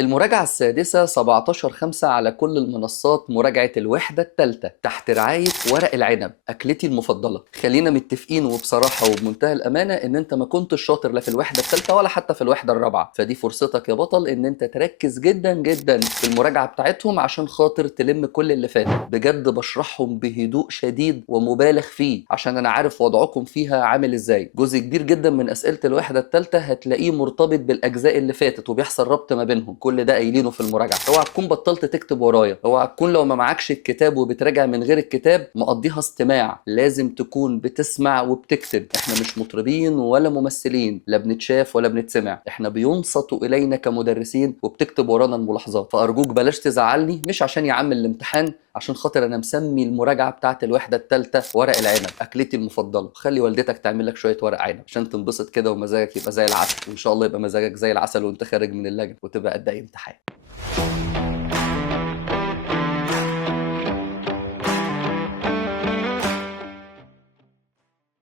المراجعة السادسة 17/5 على كل المنصات، مراجعة الوحدة الثالثة تحت رعاية ورق العنب أكلتي المفضلة. خلينا متفقين وبصراحة وبمنتهى الأمانة إن أنت ما كنتش شاطر لا في الوحدة الثالثة ولا حتى في الوحدة الرابعة، فدي فرصتك يا بطل إن أنت تركز جدا جدا في المراجعة بتاعتهم عشان خاطر تلم كل اللي فات. بجد بشرحهم بهدوء شديد ومبالغ فيه عشان أنا عارف وضعكم فيها عامل إزاي. جزء كبير جدا من أسئلة الوحدة الثالثة هتلاقيه مرتبط بالأجزاء اللي فاتت وبيحصل ربط ما بينهم، كل ده قايلينه في المراجعه. اوعى تكون بطلت تكتب ورايا، اوعى تكون لو ما معكش الكتاب وبتراجع من غير الكتاب مقضيها استماع. لازم تكون بتسمع وبتكتب. احنا مش مطربين ولا ممثلين، لا بنتشاف ولا بنتسمع، احنا بينصت الينا كمدرسين وبتكتب ورانا الملاحظات. فارجوك بلاش تزعلني، مش عشان يا عم الامتحان، عشان خاطر انا مسمي المراجعه بتاعت الوحده الثالثه ورق العنب اكلتي المفضله. خلي والدتك تعمل لك شويه ورق عنب عشان تنبسط كده ومزاجك يبقى زي العسل، وان شاء الله يبقى مزاجك زي العسل وانت خارج من اللجنه وتبقى قد اي امتحان.